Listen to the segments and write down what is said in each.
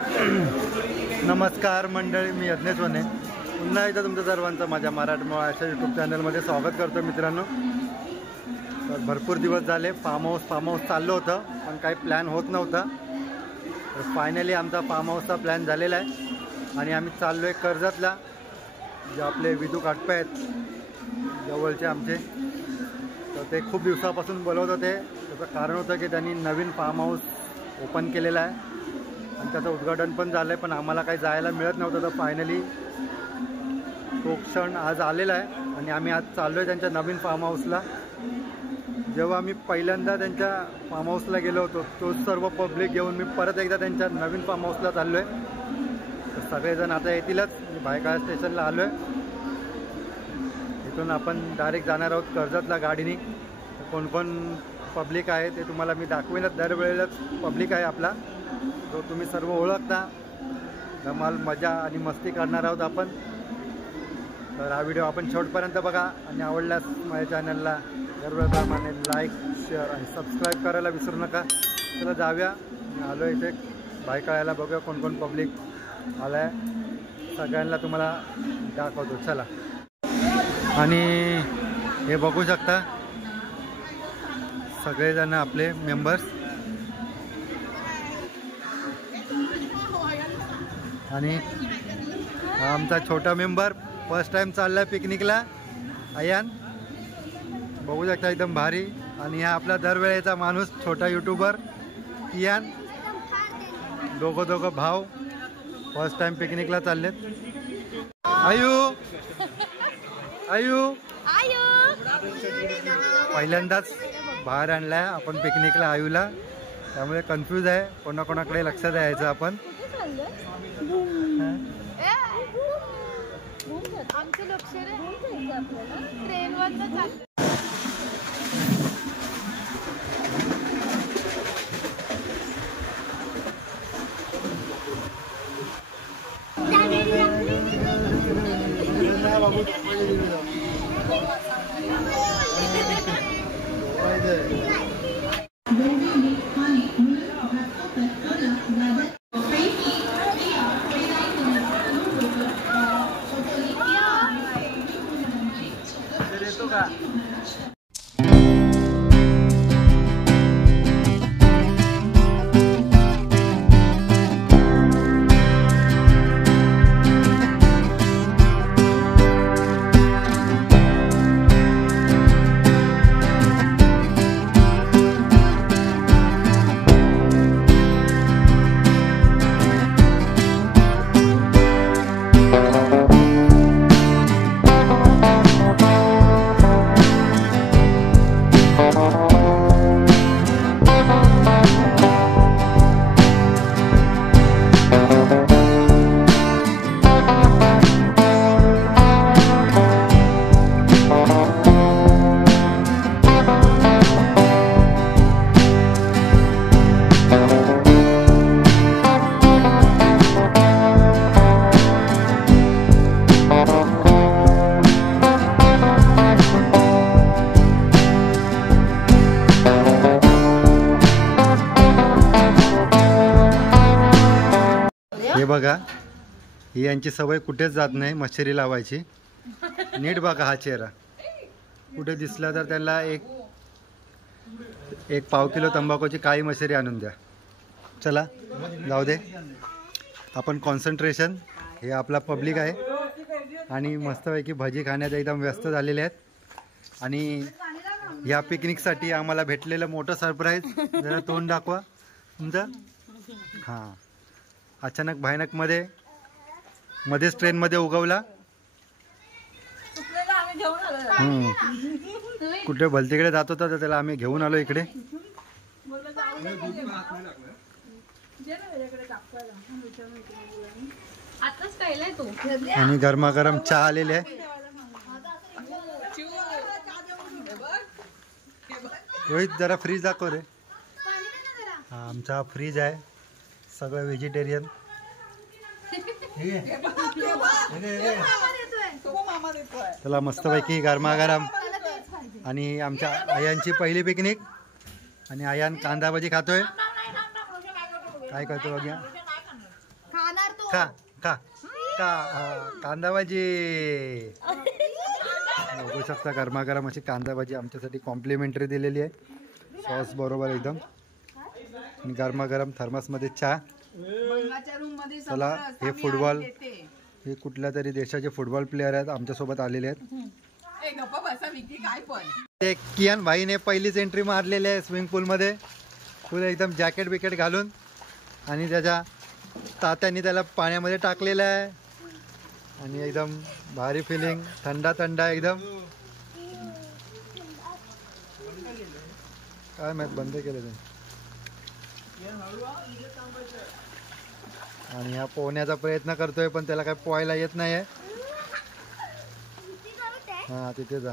नमस्कार मंडळी, मी यज्ञेश वने पुन्हा एकदा तुमचं सर्वांचं माझ्या मराठमोळा अशा यूट्यूब चॅनलमध्ये स्वागत करतो. मित्रांनो, तर भरपूर दिवस झाले फार्म हाऊस चाललं होतं, पण काही प्लॅन होत नव्हता. तर फायनली आमचा फार्म हाऊसचा प्लॅन झालेला आहे आणि आम्ही चाललो आहे कर्जतला. जे आपले विदू काटपे आहेत जवळचे आमचे, तर ते खूप दिवसापासून बोलवत होते. त्याचं कारण होतं की त्यांनी नवीन फार्म हाऊस ओपन केलेलं आहे आणि त्याचं उद्घाटन पण झालं आहे, पण आम्हाला काही जायला मिळत नव्हतं. तर फायनली तो क्षण आज आलेला आहे आणि आम्ही आज चाललो आहे त्यांच्या नवीन फार्म हाऊसला. जेव्हा आम्ही पहिल्यांदा त्यांच्या फार्म हाऊसला गेलो होतो, तो सर्व पब्लिक घेऊन मी परत एकदा त्यांच्या नवीन फार्म हाऊसला चाललो आहे. तर सगळेजण आता येतीलच. मी भायखळा स्टेशनला आलो आहे. इथून आपण डायरेक्ट जाणार आहोत कर्जतला गाडीने. तर कोण कोण पब्लिक आहे ते तुम्हाला मी दाखवेलच. दरवेळेलाच पब्लिक आहे आपला, जो तुम्ही सर्व ओळखता. धमाल मजा आणि मस्ती करणार आहोत आपण. तर हा व्हिडिओ आपण शेवटपर्यंत बघा आणि आवडल्यास माझ्या चॅनलला दरवेळेप्रमाणे लाईक, शेअर आणि सबस्क्राईब करायला विसरू नका. चला जाऊया. आलो इथे भायखळ्याला, बघूया कोण कोण पब्लिक आलं आहे. सगळ्यांना तुम्हाला दाखवतो, चला. आणि हे बघू शकता सगळेजण आपले मेंबर्स. आणि आमचा छोटा मेंबर फर्स्ट टाइम चाललाय पिकनिकला, अयान. बघू शकता एकदम भारी. आणि हा आपला दरवेळेचा माणूस, छोटा यूट्यूबर कियान. दोघं भाव फर्स्ट टाइम पिकनिकला चाललेत. आयू पहिल्यांदाच बाहेर आणलाय आपण पिकनिकला आयूला, त्यामुळे कन्फ्यूज आहे. कोणाकोणाकडे लक्ष द्यायचं आपण. आमचं लक्ष ट्रेनवर चाललं. हे बघा, ही यांची सवय कुठेच जात नाही मच्छरी लावायची. नीट बघा हा चेहरा. कुठे दिसला तर त्याला एक पाव किलो तंबाखूची काळी मच्छरी आणून द्या. चला जाऊ दे, आपण कॉन्सन्ट्रेशन. हे आपला पब्लिक आहे आणि मस्तपैकी भजी खाण्यात एकदम व्यस्त झालेले आहेत. आणि या पिकनिकसाठी आम्हाला भेटलेलं मोठं सरप्राईज, जरा तोंड दाखवा तुमचं. हां, अचानक भयानक मध्येच ट्रेनमध्ये उगवला. कुठे भलतीकडे जात होता तर त्याला आम्ही घेऊन आलो इकडे. आणि गरमागरम चहा आलेले आहे. रोहित, जरा फ्रीज दाखव रे. हा, आमचा फ्रीज आहे. सगळं व्हेजिटेरियन. चला मस्तपैकी गरमागरम. आणि आमच्या आयांची पहिली पिकनिक आणि आयान कांदा भजी खातोय. काय करतो बघा. खा खा का कांदा भाजी बघू शकता. गरमागरम अशी कांदा भाजी आमच्यासाठी कॉम्प्लिमेंटरी दिलेली आहे, सॉस बरोबर एकदम. आणि गरमागरम थर्मसमध्ये चहा. चला, हे फुटबॉल, हे कुठल्या तरी देशाचे फुटबॉल प्लेअर आहेत, आमच्यासोबत आलेले आहेत. ते कियान भाईने पहिलीच एंट्री मारलेली आहे स्विमिंग पूलमध्ये, फुल एकदम जॅकेट बिकेट घालून. आणि त्याच्या तात्यांनी त्याला पाण्यामध्ये टाकलेलं आहे. आणि एकदम भारी फिलिंग, थंडा थंडा एकदम. काय माहित बंद केलं ते. आणि हा पोहण्याचा प्रयत्न करतोय पण त्याला काय पोहायला येत नाही आहे. हा तिथे जा.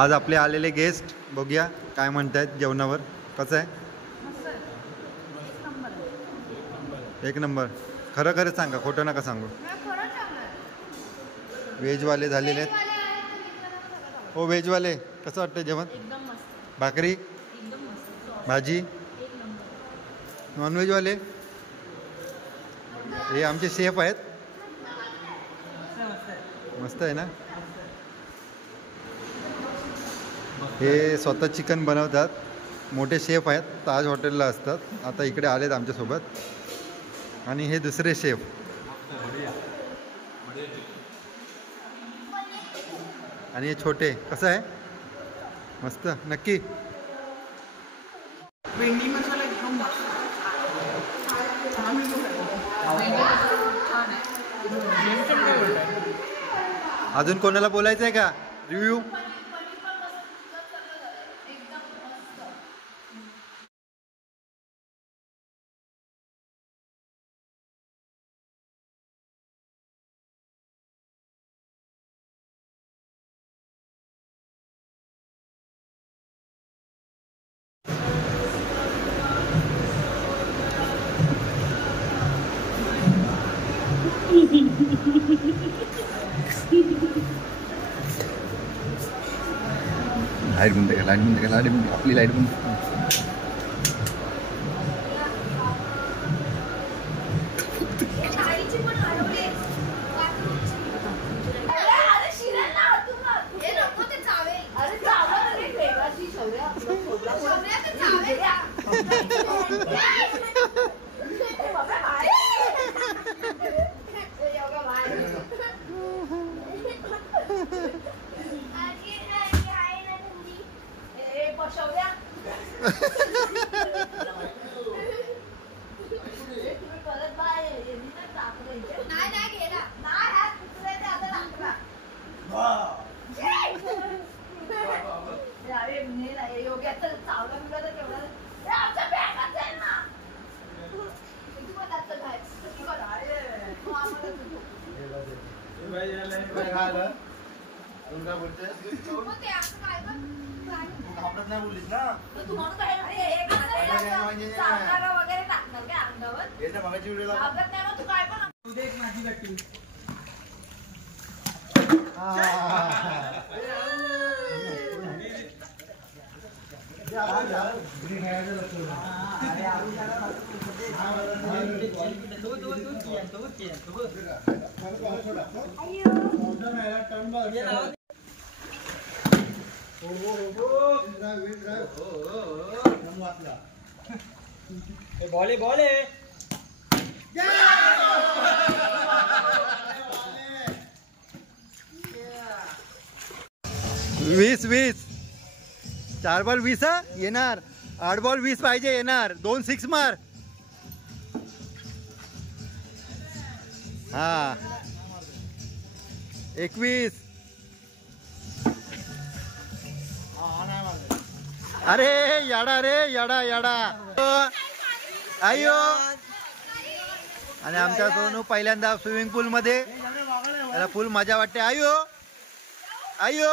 आज आपले आलेले गेस्ट बघूया काय म्हणतायत जेवणावर. कसं आहे? एक नंबर. खरं खरं सांगा, खोटं नका सांगू. व्हेजवाले झालेले आहेत. हो व्हेजवाले, कसं वाटतं जेवण? भाकरी भाजी. नॉनव्हेजवाले हे आमचे शेफ आहेत. मस्त आहे ना. हे स्वतः चिकन बनवतात, मोठे शेफ आहेत, ताज हॉटेलला असतात. आता इकडे आलेत आमच्यासोबत. आणि हे दुसरे शेफ. आणि हे छोटे. कसं आहे? मस्त नक्की. अजून कोणाला बोलायचं आहे का रिव्ह्यू? लाईट बंद कर, लाईट बंद कर, लाईट बंद. आपली लाईट बंद. बोले बोले 4 बॉल 20 येणार. 8 बॉल 20 पाहिजे येणार. 2 6 मार. हा 21. अरे याडा रे याडा याडा. आयो आणि आमचा सोनू पहिल्यांदा स्विमिंग पूल मध्ये. त्याला फुल मजा वाटते. आयो आयो